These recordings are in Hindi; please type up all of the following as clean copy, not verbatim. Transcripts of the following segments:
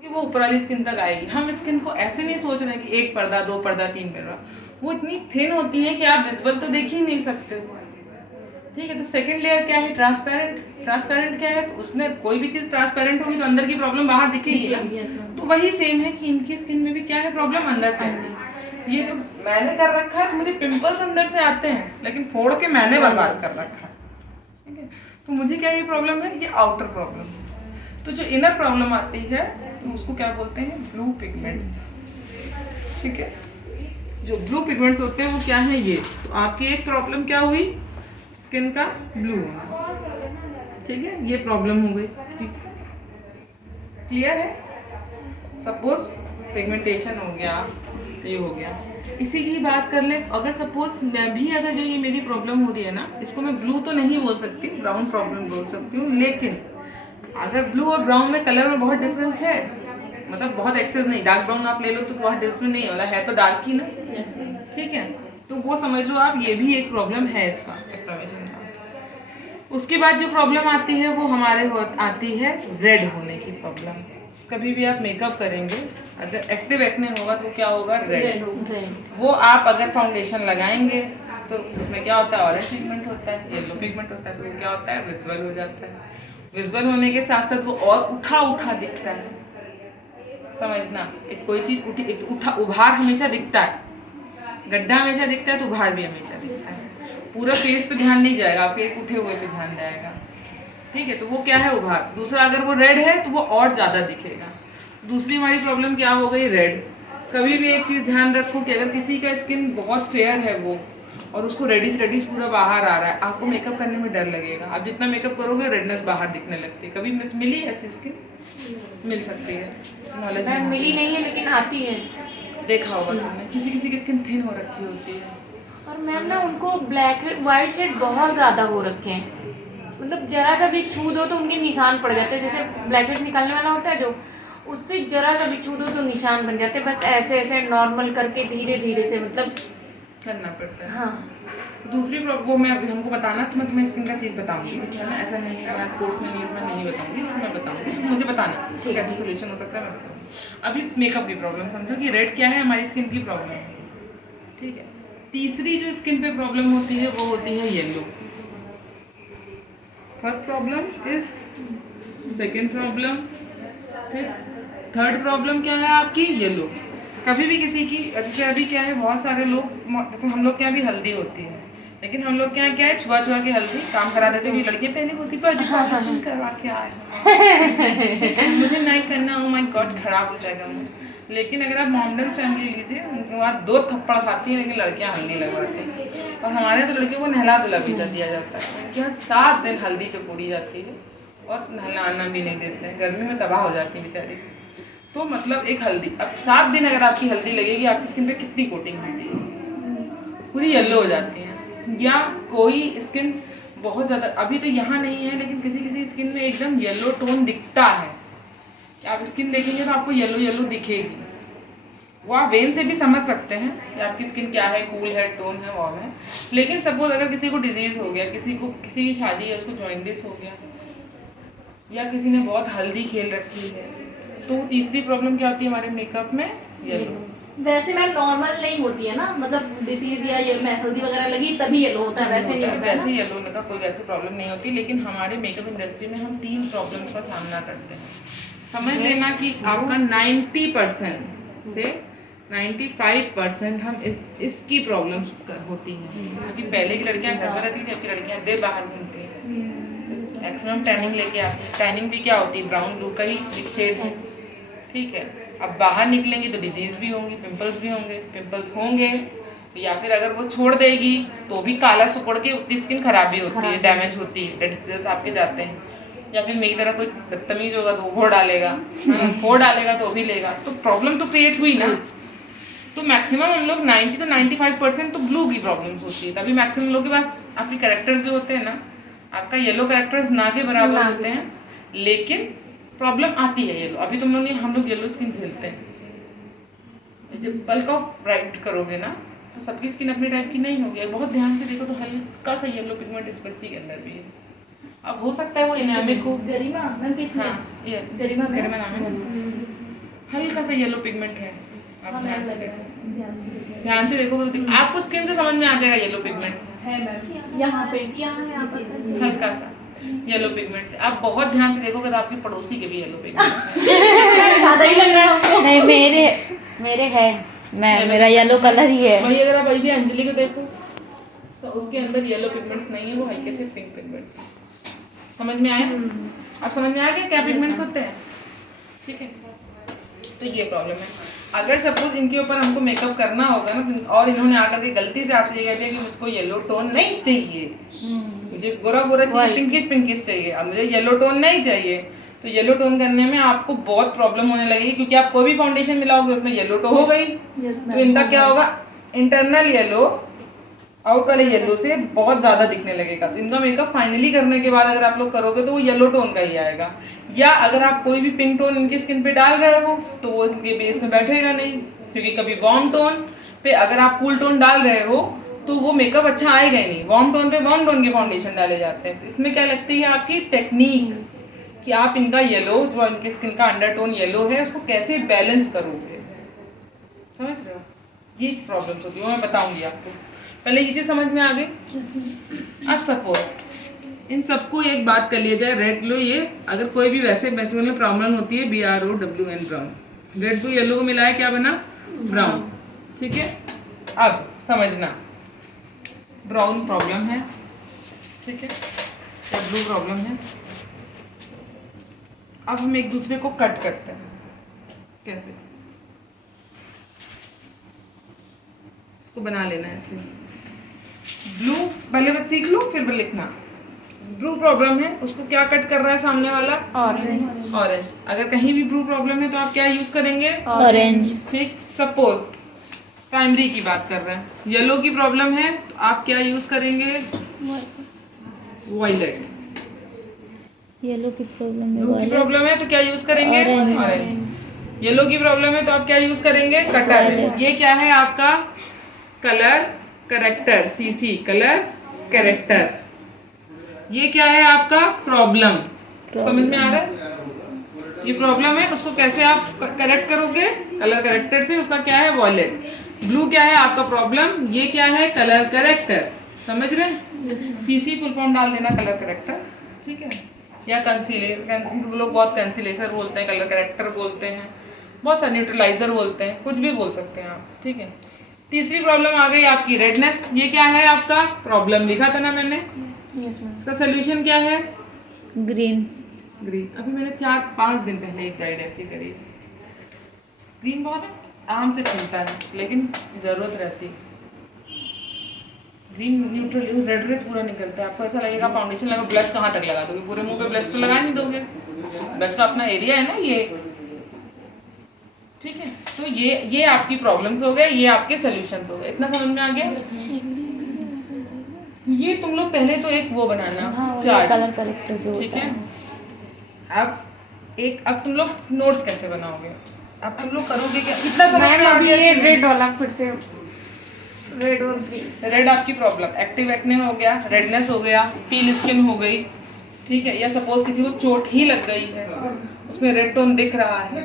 कि वो ऊपर वाली स्किन तक आएगी। हम स्किन को ऐसे नहीं सोच रहे कि एक पर्दा, दो पर्दा, तीन पर्दा, वो इतनी थिन होती है कि आप विजिबल तो देख ही नहीं सकते हो। ठीक है, तो सेकंड लेयर क्या है? ट्रांसपेरेंट। ट्रांसपेरेंट क्या है? तो उसमें कोई भी चीज़ ट्रांसपेरेंट होगी तो अंदर की प्रॉब्लम बाहर दिखेगी ना। तो वही सेम है कि इनकी स्किन में भी क्या है? प्रॉब्लम अंदर से है। ये जो मैंने कर रखा है तो मुझे पिंपल्स अंदर से आते हैं, लेकिन फोड़ के मैंने बर्बाद कर रखा है। ठीक है, तो मुझे क्या ये प्रॉब्लम है? ये आउटर प्रॉब्लम है। तो जो इनर प्रॉब्लम आती है तो उसको क्या बोलते हैं? Blue pigments. ठीक है, जो ब्लू पिगमेंट्स होते हैं वो क्या है? ये तो आपकी एक प्रॉब्लम क्या हुई? स्किन का ब्लू होना। ठीक है, ये प्रॉब्लम हो गई। क्लियर है? सपोज पिगमेंटेशन हो गया, ये हो गया। इसी की बात कर ले, अगर सपोज मैं भी, अगर जो ये मेरी प्रॉब्लम हो रही है ना, इसको मैं ब्लू तो नहीं बोल सकती, ब्राउन प्रॉब्लम बोल सकती हूँ, लेकिन अगर ब्लू और ब्राउन में कलर में बहुत डिफरेंस है, मतलब बहुत एक्सेस नहीं, डार्क ब्राउन आप ले लो तो बहुत डिफरेंस नहीं वाला है, तो डार्क ही ना। ठीक है, तो वो समझ लो आप, ये भी एक प्रॉब्लम है इसका, एक्टिवेशन का। उसके बाद जो प्रॉब्लम आती है वो हमारे आती है रेड होने की प्रॉब्लम। कभी भी आप मेकअप करेंगे, अगर एक्टिव एक्ने होगा तो क्या होगा? रेड। वो आप अगर फाउंडेशन लगाएंगे तो उसमें क्या होता है? ऑरेंज पिगमेंट होता है, येलो पिगमेंट होता है, तो वो क्या होता है? विजिबल हो जाता है। विजिबल होने के साथ साथ वो और उठा उठा दिखता है। समझना, एक कोई चीज उठी, एक उठा उभार हमेशा दिखता है, गड्ढा हमेशा दिखता है तो उभार भी हमेशा दिखता है। पूरा फेस पे ध्यान नहीं जाएगा आपके, एक उठे हुए पे ध्यान जाएगा। ठीक है, तो वो क्या है? उभार। दूसरा, अगर वो रेड है तो वो और ज्यादा दिखेगा। दूसरी हमारी प्रॉब्लम क्या हो गई? रेड। कभी भी एक चीज ध्यान रखो कि अगर किसी का स्किन बहुत फेयर है वो, और उसको रेडिश रेडिश पूरा बाहर आ रहा है, आपको मेकअप करने में डर लगेगा। आप जितना मेकअप करोगे रेडनेस बाहर दिखने लगती है। कभी मिली ऐसी स्किन? मिल सकती है, नॉलेज मिली नहीं है लेकिन आती है। देखा होगा तुमने, किसी किसी की स्किन थिन हो रखी होती है। और मैम ना उनको ब्लैक वाइट शेड बहुत ज़्यादा हो रखे हैं, मतलब जरा सा भी छू दो तो उनके निशान पड़ जाते हैं। जैसे ब्लैक हेड निकालने वाला होता है जो, उससे जरा सा भी छू दो तो निशान बन जाते हैं। बस ऐसे ऐसे नॉर्मल करके धीरे धीरे से मतलब करना पड़ता है। हाँ। दूसरी वो मैं अभी हमको बताना तो मैं तुम्हें स्किन का चीज़ बताऊंगी, है ना? ऐसा नहीं है मैं स्पोर्ट्स में नहीं हूँ, मैं नहीं बताऊंगी, मैं बताऊंगी, मुझे बताना कैसे सोल्यूशन हो सकता है, मैं बताऊंगी। अभी मेकअप की प्रॉब्लम समझो कि रेड क्या है? हमारी स्किन की प्रॉब्लम है। ठीक है, तीसरी जो स्किन पे प्रॉब्लम होती है वो होती है yellow. First problem is, second problem, ठीक। थर्ड प्रॉब्लम क्या है आपकी? येलो। कभी भी किसी की, जैसे अभी क्या है, बहुत सारे लोग, जैसे हम लोग के यहाँ भी हल्दी होती है, लेकिन हम लोग के यहाँ क्या है? छुआ छुआ के हल्दी काम करा देते हैं। लड़कियाँ पहले बोलती पॉलिशिंग करवा के आए मुझे नहीं करना, ओ माय गॉड, खराब हो जाएगा मुझे। लेकिन अगर आप मोमडन फैमिली लीजिए, उनके बाद 2 थप्पड़ खाती हैं, लेकिन लड़कियाँ हल्दी लगवाती हैं। और हमारे तो लड़कियों को नहला धुला पीछा दिया जाता है। उनके यहाँ 7 दिन हल्दी चपोड़ी जाती है और नहलाना भी नहीं देते हैं, गर्मी में तबाह हो जाती है बेचारी। तो मतलब एक हल्दी, अब 7 दिन अगर आपकी हल्दी लगेगी, आपकी स्किन पे कितनी कोटिंग होती है? पूरी येलो हो जाती है। या कोई स्किन बहुत ज़्यादा, अभी तो यहाँ नहीं है, लेकिन किसी किसी स्किन में एकदम येलो टोन दिखता है। आप स्किन देखेंगे तो आपको येलो येलो दिखेगी। वो आप वेन से भी समझ सकते हैं कि आपकी स्किन क्या है, कूल है, टोन है, वार्म है। लेकिन सपोज अगर किसी को डिजीज़ हो गया, किसी की शादी है, उसको जॉइंटिस हो गया, या किसी ने बहुत हल्दी खेल रखी है, तो तीसरी प्रॉब्लम क्या होती है हमारे मेकअप में? येलो। वैसे मैम नॉर्मल नहीं होती है ना, मतलब डिसीज या ये हल्दी वगैरह लगी तभी येलो होता है, वैसे नहीं होता है। वैसे येलो का कोई वैसे प्रॉब्लम नहीं होती, लेकिन हमारे मेकअप इंडस्ट्री में हम 3 प्रॉब्लम्स का सामना करते हैं। समझ लेना कि आपका 90% से 95% हम इसकी प्रॉब्लम होती हैं। क्योंकि पहले की लड़कियां घर में रहती थी, अब की लड़कियां देर बाहर घूमती हैं, मैक्सिमम टैनिंग लेके आती है। टैनिंग भी क्या होती है? ब्राउन ब्लू का ही शेड है। ठीक है, अब बाहर निकलेंगी तो डिजीज भी होंगी, पिंपल्स भी होंगे। पिंपल्स होंगे या फिर अगर वो छोड़ देगी तो भी काला सुपड़ के उतनी स्किन खराब भी होती है, डैमेज होती है, डेड सेल्स आपके जाते हैं। या फिर मेरी तरह कोई बदतमीज होगा तो वो डालेगा, फोड़ डालेगा तो भी लेगा, तो प्रॉब्लम तो क्रिएट हुई ना। तो मैक्सिमम हम लोग 90 to 95% तो ब्लू की प्रॉब्लम्स होती है। तभी मैक्सिमम लोगों के पास आपके कैरेक्टर्स जो होते हैं ना, आपका येलो कैरेक्टर्स ना के बराबर होते हैं, लेकिन प्रॉब्लम आती है येलो। अभी तुम लोग, हम लोग येलो स्किन झेलते हैं। जब बल्क ऑफ ब्राइट करोगे ना तो सबकी स्किन अपने टाइप की नहीं होगी। बहुत ध्यान से देखो तो हल्का सा येलो पिगमेंट इस बच्ची के अंदर भी है। अब हो सकता है वो एनामिक हो। गरिमा मैम किसने? हाँ, ये गरिमा नाम है ना। हल्का सा येलो पिगमेंट है, आप ध्यान से देखोगे तो आपको स्किन से समझ में आ जाएगा येलो पिगमेंट है मैम, यहाँ पे हल्का सा येलो पिगमेंट से। आप बहुत ध्यान से देखोगे तो आपकी पड़ोसी के भी येलो पिगमेंट ज़्यादा ही लग रहा है हमको। नहीं मेरे है, मेरा येलो कलर ही है। वही अगर आप अभी भी अंजलि को देखो तो उसके अंदर येलो पिगमेंट्स नहीं है, वो हल्के से पिंक पिगमेंट्स है। समझ में आया? अब समझ में आ गया क्या पिगमेंट्स होते हैं? ठीक है, तो ये प्रॉब्लम है। अगर सपोज इनके ऊपर हमको मेकअप करना होगा ना, और इन्होंने आकर के गलती से आपसे ये कह दिया कि मुझको येलो टोन नहीं चाहिए, मुझे गोरा गोरा चाहिए, पिंकिश पिंकिश चाहिए, अब मुझे येलो टोन नहीं चाहिए, तो येलो टोन करने में आपको बहुत प्रॉब्लम होने लगेगी, क्योंकि आप कोई भी फाउंडेशन मिलाओगे उसमें येलो टोन हो गई। तो इनका क्या होगा, इंटरनल येलो आउट वाले येलो से बहुत ज्यादा दिखने लगेगा। तो इनका मेकअप फाइनली करने के बाद अगर आप लोग करोगे तो वो येलो टोन का ही आएगा। या अगर आप कोई भी पिंक टोन इनकी स्किन पे डाल रहे हो तो वो इनके बेस में बैठेगा नहीं, क्योंकि कभी वार्म टोन पे अगर आप कूल टोन डाल रहे हो तो वो मेकअप अच्छा आएगा ही नहीं। वार्म टोन पे वार्म टोन के फाउंडेशन डाले जाते हैं। तो इसमें क्या लगती है आपकी टेक्निक, कि आप इनका येलो, जो इनकी स्किन का अंडरटोन येलो है, उसको कैसे बैलेंस करोगे। समझ रहे हो? ये प्रॉब्लम्स होती है, वो मैं बताऊंगी आपको। पहले ये चीज समझ में आ गई। अब सपोज इन सबको एक बात कर लिया जाए, रेड ग्लो, ये अगर कोई भी वैसे मतलब प्रॉब्लम होती है BROWN brown, red blue yellow को मिलाया क्या बना, ब्राउन। ठीक है, अब समझना ब्राउन प्रॉब्लम है, ठीक है, या ब्लू प्रॉब्लम है। अब हम एक दूसरे को कट करते हैं, कैसे, इसको बना लेना है ऐसे। ब्लू पहले बस सीख लो फिर लिखना। ब्लू प्रॉब्लम है, उसको क्या कट कर रहा है सामने वाला, ऑरेंज। ऑरेंज। अगर कहीं भी ब्लू प्रॉब्लम है तो आप क्या यूज करेंगे, ऑरेंज। ठीक। सपोज प्राइमरी की बात कर रहे हैं, येलो की प्रॉब्लम है तो आप क्या यूज करेंगे, वॉयलेट। येलो की प्रॉब्लम है, ब्लू की प्रॉब्लम है तो क्या यूज करेंगे, Orange। ऑरेंज। येलो की प्रॉब्लम है तो आप क्या यूज करेंगे, कटर। Violet। ये क्या है आपका colour corrector, CC colour corrector. ये क्या है आपका प्रॉब्लम। समझ में आ रहा है? ये प्रॉब्लम है, उसको कैसे आप करेक्ट करोगे, कलर करेक्टर से। उसका क्या है, वॉयलेट। ब्लू क्या है आपका प्रॉब्लम, ये क्या है कलर करेक्टर। समझ रहे हैं? CC फुल फॉर्म डाल देना, कलर करेक्टर, ठीक है। या कंसीलर, लोग बहुत कंसीलेशर बोलते हैं, कलर करेक्टर बोलते हैं, बहुत सारे न्यूट्रलाइजर बोलते हैं, कुछ भी बोल सकते हैं आप, ठीक है। तीसरी प्रॉब्लम आ गई आपकी रेडनेस। ये क्या है आपका प्रॉब्लम, लिखा था ना मैंने। इसका सोल्यूशन क्या है, ग्रीन। ग्रीन। अभी मैंने 4-5 दिन पहले एक गाइड ऐसी करी। ग्रीन बहुत आराम से खुलता है, लेकिन ज़रूरत रहती है। ग्रीन न्यूट्रल रेड पूरा निकलता है। आपको ऐसा लगेगा फाउंडेशन लगा, ब्लश कहाँ तक लगा दोगे, पूरे मुंह पे ब्लश तो लगा नहीं दोगे। ब्लश का अपना एरिया है ना ये, ठीक है। तो ये आपकी प्रॉब्लम्स हो गए, ये आपके सॉल्यूशंस हो गए। इतना समझ में आ गया? ये तुम लोग पहले तो एक वो बनाना, चार्ट, कलर करेक्टर जो ठीक होता है। अब तुम लोग नोट्स कैसे बनाओगे, अब तुम लोग करोगे क्या, कितना समझ में आ अभी गया? ये रेड वाला फिर से, रेड और ग्रीन। रेड आपकी प्रॉब्लम, एक्टिव एक्ने हो गया, रेडनेस हो गया, पील स्किन हो गई, ठीक है। या सपोज किसी को चोट ही लग गई है, उसमें रेड टोन दिख रहा है,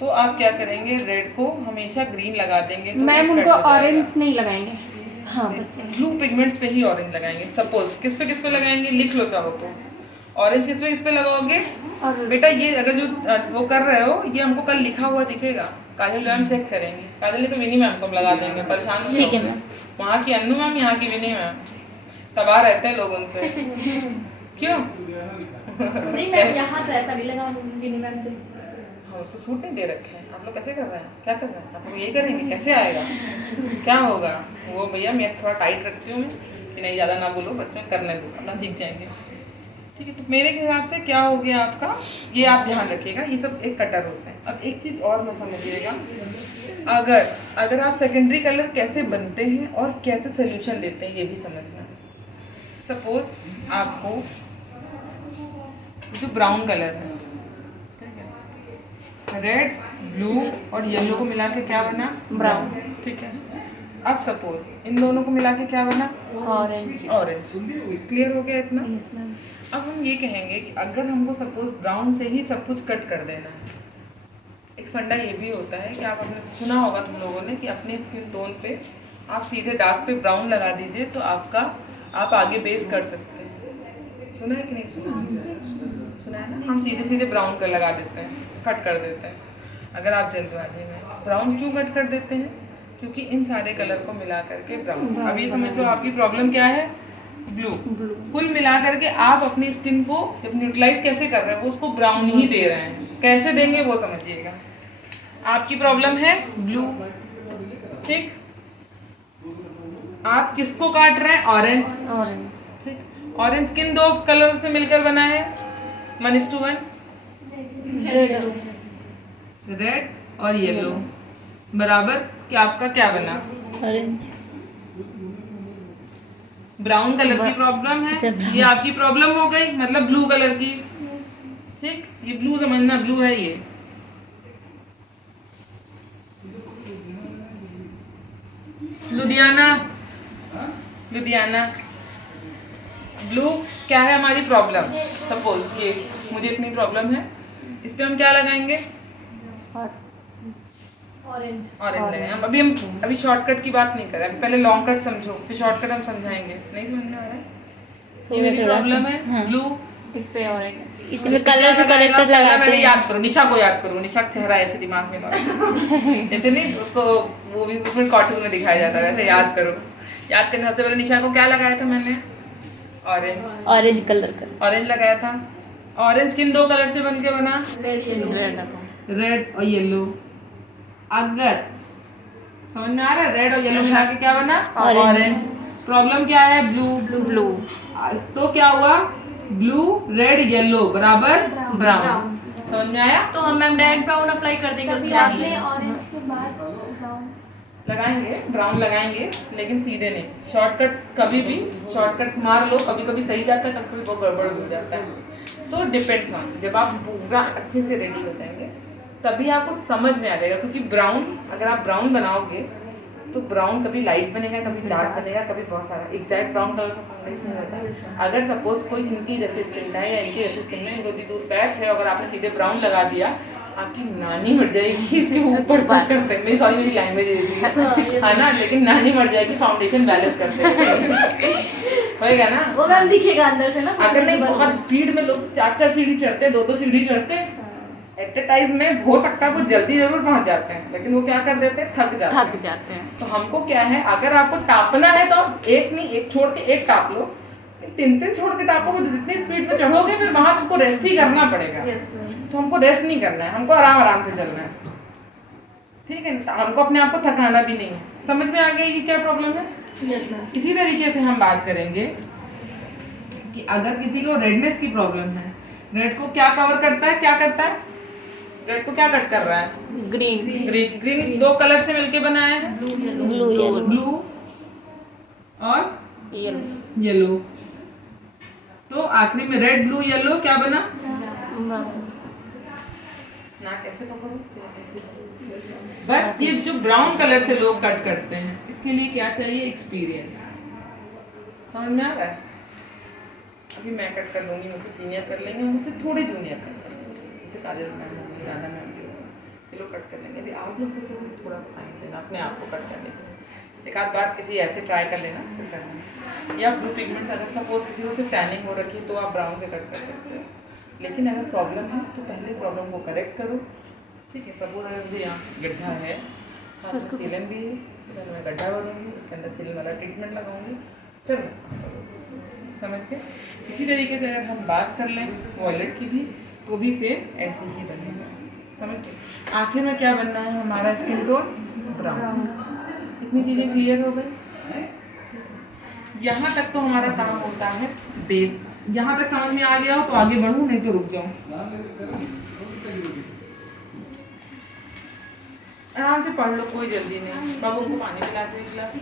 तो आप क्या करेंगे, रेड को हमेशा ग्रीन लगा देंगे। तो मैम वो उनको कट हो जाएगा। ऑरेंज नहीं लगाएंगे। हाँ बस। ब्लू पिगमेंट्स पे ही ऑरेंज लगाएंगे। सपोज किस पे लगाएंगे, लिख लो चाहो तो। ऑरेंज किस पे लगाओगे, और बेटा ये अगर जो वो कर रहे हो, ये हमको कल लिखा हुआ दिखेगा, काजल मैम चेक करेंगे। काजल ने तो विनी मैम को हम लगा देंगे, परेशान नहीं ठीक है होंगे। मैम। वहाँ की अन्नू मैम, यहाँ की विनी मैम, तबाह रहते हैं लोग उनसे। क्यों? नहीं मैम, यहाँ तो ऐसा नहीं लगा विनी मैम से। हम उसको छूट नहीं दे रखे हैं। आप लोग कैसे कर रहे हैं, क्या कर रहे हैं आप लोग, यही करेंगे, कैसे आएगा, क्या होगा वो। भैया मैं थोड़ा टाइट रखती हूँ कि नहीं ज़्यादा ना बोलो, बच्चों करने दो, अपना सीख जाएंगे, ठीक है। तो मेरे हिसाब से क्या हो गया आपका, ये आप ध्यान रखिएगा, ये सब एक कटर होते हैं। अब एक चीज़ और मैं समझिएगा, अगर आप सेकेंडरी कलर कैसे बनते हैं और कैसे सोल्यूशन देते हैं, ये भी समझना। सपोज आपको जो ब्राउन कलर है, रेड, ब्लू और येलो को मिला के क्या बना, ब्राउन, ठीक है। अब सपोज इन दोनों को मिला के क्या बना, ऑरेंज। ऑरेंज। क्लियर हो गया इतना? Yes ma'am. अब हम ये कहेंगे कि अगर हमको सपोज ब्राउन से ही सब कुछ कट कर देना है, फंडा ये भी होता है कि आप आपने सुना होगा तुम लोगों ने कि अपने स्किन टोन पे आप सीधे डार्क पे ब्राउन लगा दीजिए तो आप आगे बेस कर सकते हैं। सुना है कि नहीं सुना? सुना है ना? हम सीधे सीधे ब्राउन कर लगा देते हैं, कट कर देते हैं। अगर आप जल्दबाजी में ब्राउन क्यों कट कर देते हैं? क्योंकि इन सारे कलर को मिला करके ब्राउन। अब ये समझ लो आपकी प्रॉब्लम क्या है, ब्लू। कुल मिला करके आप अपनी स्किन को जब न्यूट्रलाइज कैसे कर रहे हैं वो उसको ब्राउन ही दे रहे हैं। कैसे देंगे वो समझिएगा। आपकी प्रॉब्लम है ब्लू, ठीक। आप किसको काट रहे हैं? ऑरेंज, ठीक। ऑरेंज किन दो कलर से मिलकर बना है? 1:1, रेड और येलो बराबर क्या आपका क्या बना? ऑरेंज। ब्राउन कलर की प्रॉब्लम है, ये आपकी प्रॉब्लम हो गई, मतलब ब्लू कलर की, ठीक। ये ब्लू समझना, ब्लू है ये। लुधियाना, लुधियाना ब्लू क्या है हमारी प्रॉब्लम? सपोज ये मुझे इतनी प्रॉब्लम है, इस पे हम क्या लगाएंगे? ऑरेंज। ऑरेंज लगाएंगे। हम अभी शॉर्टकट की बात नहीं कर रहे, पहले लॉन्ग कट समझो, फिर शॉर्टकट हम समझाएंगे। नहीं समझ में आ रहा है? ये मेरी प्रॉब्लम है, हाँ। ब्लू। इस पे ऑरेंज, इसमें कलर जो करेक्टर लगाते मैंने हैं। याद करो, निशा को याद करो। निशा का चेहरा ऐसे दिमाग में लो जैसे नहीं उसको वो भी उसमें कार्टून में दिखाया जाता है वैसे याद करो। याद करने सबसे पहले निशा को क्या लगाया था मैंने? ऑरेंज। ऑरेंज कलर का। ऑरेंज लगाया था। ऑरेंज किन दो कलर से बन के बना? Red yellow. रेड और येलो। अगर समझ में आ रहा है, रेड और येलो मिला के क्या बना? ऑरेंज। प्रॉब्लम क्या है? ब्लू। तो क्या हुआ? ब्लू रेड येलो बराबर ब्राउन। समझ में आया? तो हम मैम डायरेक्ट ब्राउन अप्लाई कर देंगे उसके बाद में। ऑरेंज के बाद ब्राउन लगाएंगे, ब्राउन लगाएंगे, लेकिन सीधे नहीं। शॉर्टकट कभी भी शॉर्टकट मार लो, कभी कभी सही जाता है, कभी कभी वो गड़बड़ हो जाता है। तो डिपेंड्स ऑन, जब आप पूरा अच्छे से रेडी हो जाएंगे तभी आपको समझ में आ जाएगा। क्योंकि ब्राउन, अगर आप ब्राउन बनाओगे तो ब्राउन कभी लाइट बनेगा, कभी डार्क बनेगा, कभी बहुत सारा एग्जैक्ट ब्राउन कलर का फाउंडेशन रहता है। अगर सपोज कोई इनकी जैसे स्किन का है या इनकी जैसे स्किन में इनको दूर पैच है, अगर आपने सीधे ब्राउन लगा दिया, आपकी नानी मर जाएगी इसके ऊपर बात करते हैं। सॉरी मेरी लैंग्वेज है ना, लेकिन नानी मर जाएगी फाउंडेशन बैलेंस करते होएगा ना। वो मैम दिखेगा अंदर से ना। अगर नहीं बहुत स्पीड में लोग 4-4 सीढ़ी चढ़ते हैं, 2-2 सीढ़ी चढ़ते हैं, एट ए टाइम में हो सकता है वो जल्दी जरूर पहुंच जाते हैं, लेकिन वो क्या कर देते हैं? थक जाते हैं। तो हमको क्या है, अगर आपको टापना है तो आप एक नहीं, एक छोड़ के एक टाप लो। 3-3 छोड़ के टापोगे तो जितनी स्पीड में चढ़ोगे फिर वहां तुमको रेस्ट ही करना पड़ेगा। तो हमको रेस्ट नहीं करना है, हमको आराम आराम से चलना है, ठीक है। हमको अपने आप को थकाना भी नहीं है। समझ में आ गई कि क्या प्रॉब्लम है? Yes ma'am. इसी तरीके से हम बात करेंगे कि अगर किसी को रेडनेस की प्रॉब्लम है, रेड को क्या कवर करता है? क्या करता है? रेड को क्या कट कर रहा है? ग्रीन दो कलर से मिलके बनाया है, ब्लू येलो। ब्लू और येलो। तो आखिरी में रेड ब्लू येलो क्या बना? ना कैसे पकड़ो, ऐसे। बस ये जो ब्राउन कलर से लोग कट करते हैं, इसके लिए क्या चाहिए? एक्सपीरियंस। समझ में आ रहा है? अभी मैं कट कर लूंगी, मुझसे सीनियर कर लेंगे, मुझसे थोड़े जूनियर कर लेंगे, जैसे काजल मैम होगी, राधा मैम भी होगी, ये लोग कट कर लेंगे। अभी आप लोग सोचोगे थोड़ा टाइम देना अपने आप को कट करने के लिए। एक आध बार किसी ऐसे ट्राई कर लेना, फिर करना। या ब्लू पिगमेंट्स अगर सपोज किसी को सिर्फ टैनिंग हो रखी है तो आप ब्राउन से कट कर सकते हो, लेकिन अगर प्रॉब्लम है तो पहले प्रॉब्लम को करेक्ट करो, ठीक है। सपोज अगर मुझे यहाँ गड्ढा है, साथ में सीलन भी है, फिर मैं गड्ढा भरूँगी, उसके अंदर सीलन वाला ट्रीटमेंट लगाऊंगी, फिर मैं समझ के। इसी तरीके से अगर हम बात कर लें वॉयलेट की भी, तो भी सेम ऐसे ही बनेगा, समझ गए। आखिर में क्या बनना है हमारा? Skin tone brown. इतनी चीज़ें क्लियर हो गई। यहाँ तक तो हमारा काम होता है बेस। यहाँ तक समझ में आ गया हो तो आगे बढ़ूँ, नहीं तो रुक जाऊँ। आराम से पढ़ लो, कोई जल्दी नहीं। बाबू को पानी पिला दो एक गिलास।